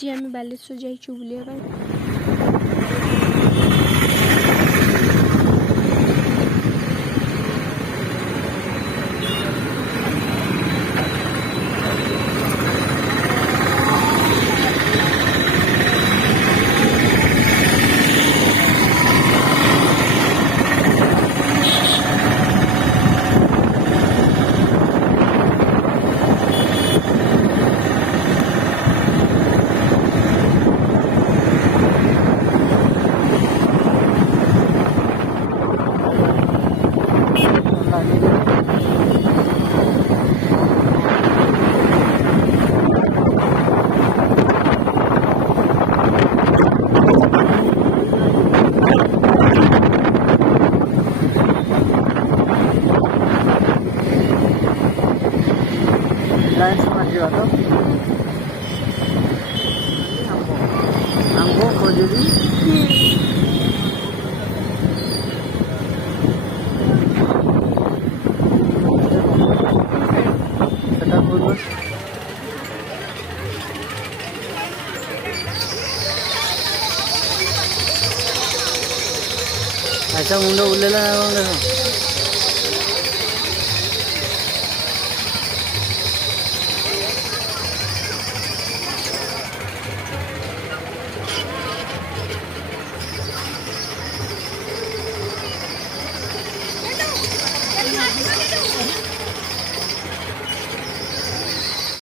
आज आम बालेश्वर जाइछु बुलिया ପାଇଁ। लाइन्स मारिवा तो आंबो खोजरी सेटा खोज ऐसा मुंडो बुलेला ना देखो